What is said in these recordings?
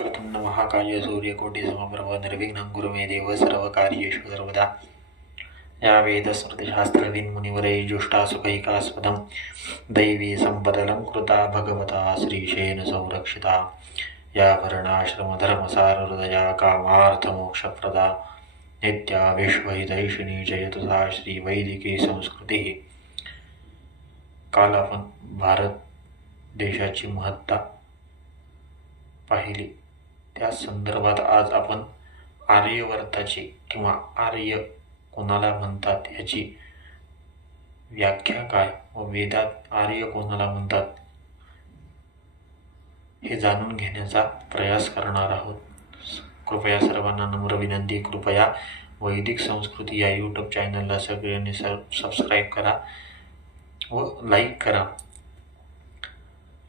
वक्रतुंड महाकाय सूर्यकोटि समप्रभ निर्विघ्नं कुरु मे देव सर्वकार्येषु सर्वदा। या वेदस्मृतिशास्त्रविन् मुनिवरैः जुष्टा सुखैकास्पदं दैवी संपदलंकृता भगवता श्रीशेन संरक्षिता। या वर्णाश्रमधर्मसारहृदया कामार्थमोक्षप्रदा नित्या विश्वहितैषिणी जयतु सा श्रीवैदिकी संस्कृती। काल आपण भारत देशाची महत्ता पाहिली, त्या संदर्भात आज आपण आर्यवर्ताची किंवा आर्य कोणाला म्हणतात याची व्याख्या काय व वेदात आर्य कोणाला म्हणतात हे जाणून घेण्याचा प्रयास करणार आहोत। कृपया सर्वांना नम्र विनंती, कृपया वैदिक संस्कृती या यूट्यूब चॅनलला सगळ्यांनी सबस्क्राईब करा व लाईक करा।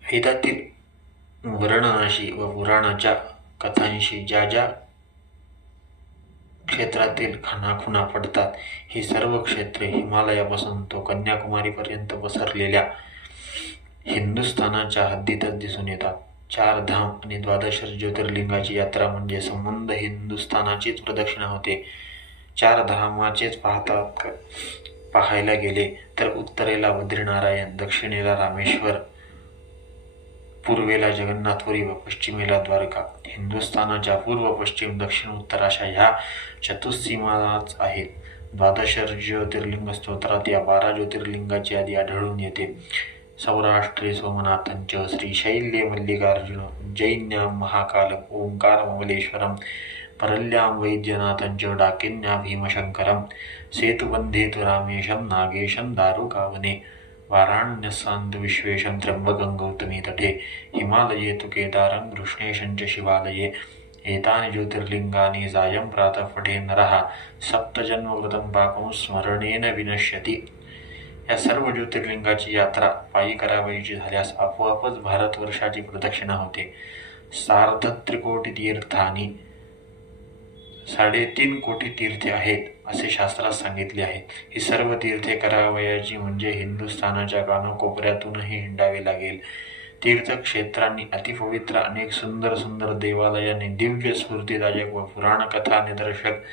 वेदातील वर्णनाशी व पुराणाच्या कथांशी ज्या ज्या क्षेत्रातील खानाखुणा पडतात, ही सर्व क्षेत्रे हिमालयापासून तो कन्याकुमारीपर्यंत पसरलेल्या हिंदुस्थानाच्या हद्दीतच दिसून येतात। 4 धाम आणि 12 ज्योतिर्लिंगाची यात्रा म्हणजे संबंध हिंदुस्थानाचीच प्रदक्षिणा होते। 4 धामाचेच पाहायला गेले तर उत्तरेला बद्रीनारायण, दक्षिणेला रामेश्वर, पूर्वेला जगन्नाथपुरी व पश्चिमेला द्वारका। हिंदुस्थानाच्या पूर्व, पश्चिम, दक्षिण, उत्तर अशा ह्या चतुस्सीमाच आहेत। 12 ज्योतिर्लिंग स्तोत्रात या 12 ज्योतिर्लिंगाची यादी आढळून येते। सौराष्ट्रे सोमनाथंच, श्रीशैल्ये मल्लिकार्जुन, उज्जैन्यां महाकालम्, ओंकारममलेश्वरं, परल्यां वैद्यनाथंच, डाकिन्यां भीमशंकरं, सेतुबन्धे तु रामेशं, नागेशं दारुकावने, वाराण्यसान्त विश्वेशं, त्र्यम्बकं गौतमी तटे, हिमालये तु केदारं, कृष्णेशं च शिवालये। एतानि ज्योतिर्लिंगानि सायं प्रातः पठे नरः, सप्तजन्मकृतं पापं स्मरणेन विनश्यति। या सर्व ज्योतिर्लिंगाची यात्रा पायी करावयाची झाल्यास आपोआपच भारतवर्षाची प्रदक्षिणा होते। सार्धत्रिकोटी तीर्थानी 3.5 कोटी तीर्थे आहेत असे शास्त्रात सांगितले आहे। ही सर्व तीर्थे करावयाची म्हणजे हिंदुस्थानाच्या कानाकोपऱ्यातूनही हिंडावे लागेल। तीर्थक्षेत्रांनी अतिपवित्र अनेक सुंदर सुंदर देवालयांनी दिव्य स्फूर्तिदायक व पुराणकथा निदर्शक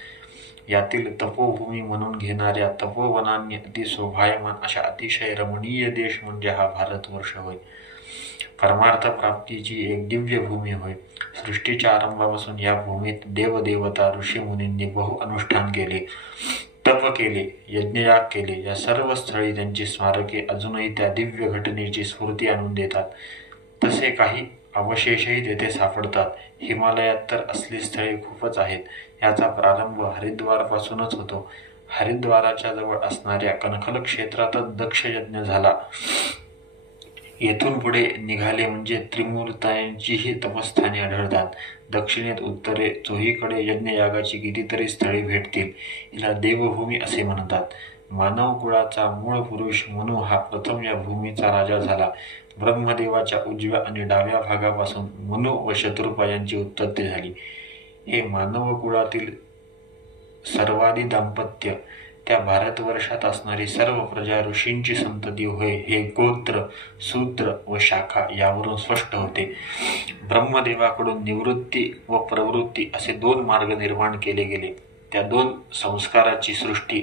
यातील तपोभूमी म्हणून घेणाऱ्या तपोवनांनी अतिशोभायमान अशा अतिशय रमणीय देश म्हणजे हा भारतवर्ष होय। परमार्थ प्राप्तीची एक दिव्य भूमी होय। सृष्टीच्या आरंभापासून या भूमीत देवदेवता ऋषीमुनींनी बहु अनुष्ठान केले, तप केले, यज्ञयाग केले। या सर्व स्थळी त्यांची स्मारके अजूनही त्या दिव्य घटनेची स्फूर्ती आणून देतात। तसे काही अवशेषही तेथे सापडतात। हिमालयात तर असली स्थळे खूपच आहेत। याचा प्रारंभ हरिद्वारपासूनच होतो। हरिद्वाराच्या जवळ असणाऱ्या कणखल क्षेत्रातच दक्ष यज्ञ झाला। येथून पुढे निघाले म्हणजे त्रिमूर्तांचीही तपस्थाने आढळतात। दक्षिणेत, उत्तरे चोहीकडे यज्ञयागाची कितीतरी स्थळे भेटतील। हिला देवभूमी असे म्हणतात। मानव कुळाचा मूळ पुरुष मनू हा प्रथम या भूमीचा राजा झाला। ब्रह्मदेवाच्या उजव्या आणि डाव्या भागापासून मनू व शत्रुपायांची उत्पत्ती झाली। हे मानव कुळातील सर्वाधी दाम्पत्य, त्या भारतवर्षात असणारी सर्व प्रजा ऋषींची संतती होय, हे गोत्र, सूत्र व शाखा यावरून स्पष्ट होते। ब्रह्मदेवाकडून निवृत्ती व प्रवृत्ती असे 2 मार्ग निर्माण केले गेले। त्या 2 संस्काराची सृष्टी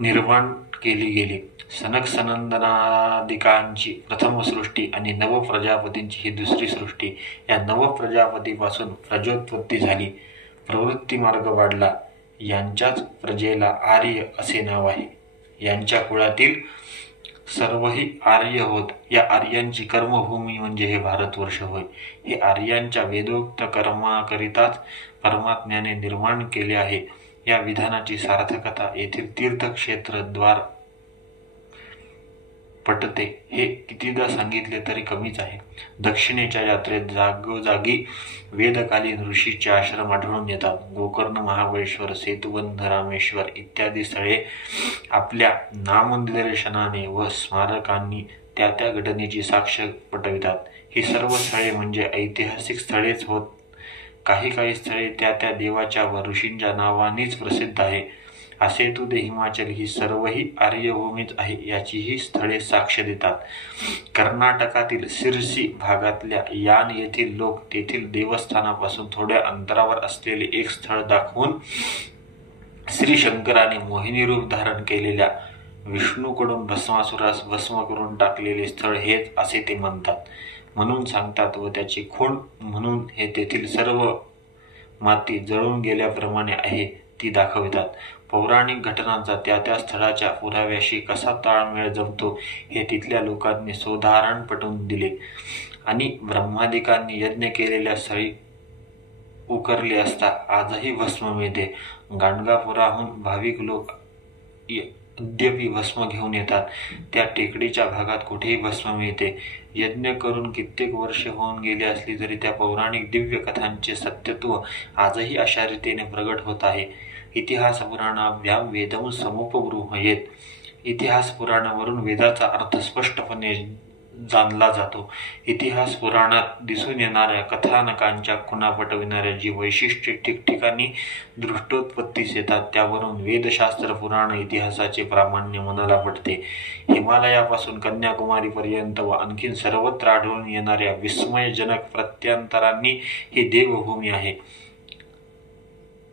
निर्माण केली गेली। सनक सनंदनादिकांची प्रथम सृष्टी आणि नव प्रजापतींची ही दुसरी सृष्टी। या नव प्रजापतीपासून प्रजोत्पत्ती झाली, प्रवृत्ती मार्ग वाढला। यांच्याच प्रजेला आर्य असे नाव आहे। यांच्या कुळातील सर्वही आर्य होत। या आर्यांची कर्मभूमी म्हणजे हे भारतवर्ष होय। हे आर्यांच्या वेदोक्त कर्माकरिताच परमात्म्याने निर्माण केले आहे। या विधानाची सार्थकता येथील तीर्थक्षेत्र द्वार पटते। हे कितीदा सांगितले तरी कमीच आहे। दक्षिणेच्या यात्रेत जागोजागी वेदकालीन ऋषीचे आश्रम आढळून येतात। गोकर्ण, महाबळेश्वर, सेतुबंध, रामेश्वर इत्यादी स्थळे आपल्या नामनिदर्शनाने व स्मारकांनी त्या त्या घटनेची साक्ष पटवितात। ही सर्व स्थळे म्हणजे ऐतिहासिक स्थळेच होत। काही काही स्थळे त्या त्या देवाच्या व ऋषींच्या नावानेच प्रसिद्ध आहे। असे तुदे हिमाचल ही सर्वही आर्यभूमीच आहे याचीही स्थळे साक्ष देतात. कर्नाटकातील सिरसी भागातल्या यान येथील लोक तेथील देवस्थानापासून थोड्या अंतरावर असलेले एक स्थळ दाखवून श्री शंकराने मोहिनी रूप धारण केलेल्या विष्णूकडून भस्मासुरास भस्म करून टाकलेले स्थळ हेच असे ते म्हणतात म्हणून सांगतात व त्याची खूण म्हणून हे तेथील सर्व माती जळून गेल्याप्रमाणे आहे ती दाखवितात. पौराणिक घटनांचा त्या त्या स्थळाच्या पुराव्याशी कसा ताळमेळ जमतो हे तिथल्या लोकांनी सोदाहरण पटवून दिले आणि ब्रह्मादिकांनी यज्ञ केलेल्या स्थळी उकरले असता आजही भस्म मिळते. गाणगापुराहून भाविक लोक अद्यापि भस्म घेऊन येतात. त्या टेकडीच्या भागात कुठेही भस्म मिळते. यज्ञ करून कित्येक वर्षे होऊन गेली असली तरी त्या पौराणिक दिव्य कथांचे सत्यत्व आजही अशा रीतीने प्रगट होत आहे. इतिहास पुराणाभ्याम वेदम समुपब्रूहयेत. इतिहास पुराणावरून वेदाचा अर्थ स्पष्टपणे जाणला जातो. इतिहास पुराणात दिसून येणाऱ्या कथानकांच्या खुणा पटविणाऱ्या जी वैशिष्ट्ये ठिकठिकाणी दृष्टोत्पत्तीस येतात त्यावरून वेदशास्त्र पुराण इतिहासाचे प्रामाण्य मनाला पडते. हिमालयापासून कन्याकुमारीपर्यंत व आणखीन सर्वत्र आढळून येणाऱ्या विस्मयजनक प्रत्यांतरांनी ही देवभूमी आहे.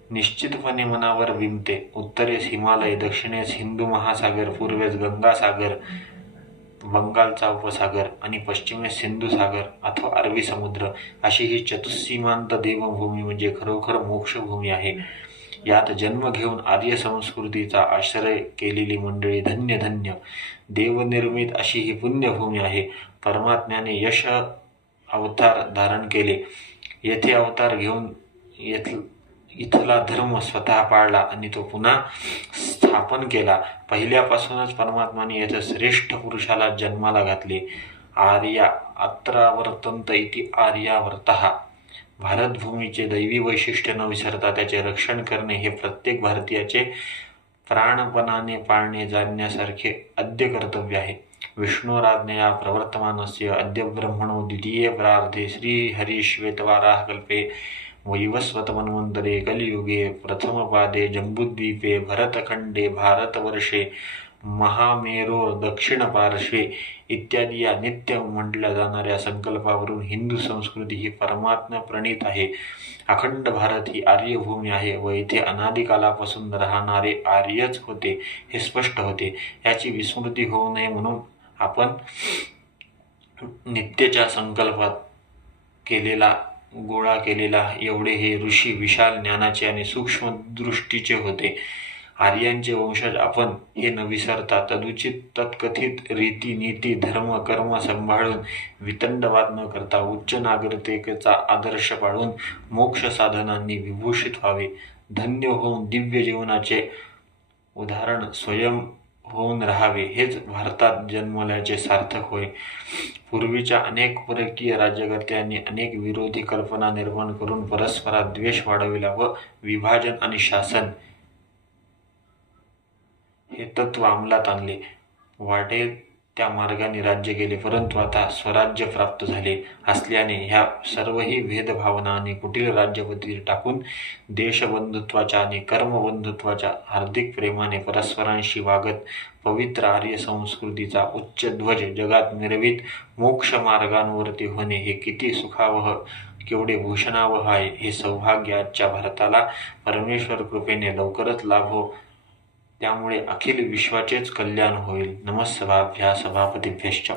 निश्चितपणे मनावर बिंबते. उत्तरेस हिमालय, दक्षिणेस हिंदू महासागर, पूर्वेस गंगासागर, बंगालचा उपसागर आणि पश्चिमेस सिंधू सागर अथवा अरबी समुद्र अशी ही चतुस्सीमांत देवभूमी म्हणजे खरोखर मोक्षभूमी आहे. यात जन्म घेऊन आर्य संस्कृतीचा आश्रय केलेली मंडळी धन्य धन्य. देवनिर्मित अशी ही पुण्यभूमी आहे. परमात्म्याने यश अवतार धारण केले. येथे अवतार घेऊन इथला धर्म स्वतः पाळला आणि तो पुन्हा स्थापन केला. पहिल्यापासूनच परमात्माने येथे श्रेष्ठ पुरुषाला जन्माला घातले. आर्या अत्रावर्तंत इति आर्यावर्तः. भारतभूमीचे दैवी वैशिष्ट्य न विसरता त्याचे रक्षण करणे हे प्रत्येक भारतीयाचे प्राणपणाने पाळणे जाणण्यासारखे आद्य कर्तव्य आहे. विष्णोराज्ञया प्रवर्तमानस्य अद्य ब्रह्मणो द्वितीये प्रार्धे श्रीहरिश्वेतवाराह कल्पे वैवस्वतमन्वन्तरे कलियुगे प्रथमपादे जम्बूद्वीपे भरतखंडे भारतवर्षे महामेरोर दक्षिणपार्श्वे इत्यादी या नित्य म्हटल्या जाणाऱ्या संकल्पावरून हिंदू संस्कृती ही परमात्मा प्रणीत आहे. अखंड भारत ही आर्यभूमी आहे व इथे अनादिकालापासून राहणारे आर्यच होते हे स्पष्ट होते. याची विस्मृती होऊ नये म्हणून आपण नित्यच्या संकल्पात गोळा केलेला एवढे हे ऋषी विशाल ज्ञानाचे आणि सूक्ष्म दृष्टीचे होते. आर्यांचे वंशज आपण हे न विसरता तदुचित तत्कथित रीती नीती धर्म कर्म सांभाळून वितंडवाद न करता उच्च नागरिकतेचा आदर्श पाळून मोक्ष साधनांनी विभूषित व्हावे. धन्य होऊन दिव्य जीवनाचे उदाहरण स्वयं होऊन राहावे हेच भारतात जन्मल्याचे सार्थक होय. पूर्वीच्या अनेक परकीय राज्यकर्त्यांनी अनेक विरोधी कल्पना निर्माण करून परस्परात द्वेष वाढविला व विभाजन आणि शासन हे तत्व अंमलात आणले. वाटेल त्या मार्गाने राज्य केले. परंतु आता स्वराज्य प्राप्त झाले असल्याने ह्या सर्वही भेदभावना आणि कुटील राज्यपद्धती टाकून देशबंधुत्वाच्या आणि कर्मबंधुत्वाच्या हार्दिक प्रेमाने परस्परांशी वागत पवित्र आर्य संस्कृतीचा उच्च ध्वज जगात मिरवीत मोक्ष मार्गांवरती होणे हे किती सुखावह केवढे भूषणावह आहे. हे सौभाग्य आजच्या भारताला परमेश्वर कृपेने लवकरच लाभो. त्यामुळे अखिल विश्वाचेच कल्याण होईल. नमः सभाभ्या सभापतिभ्यश्च.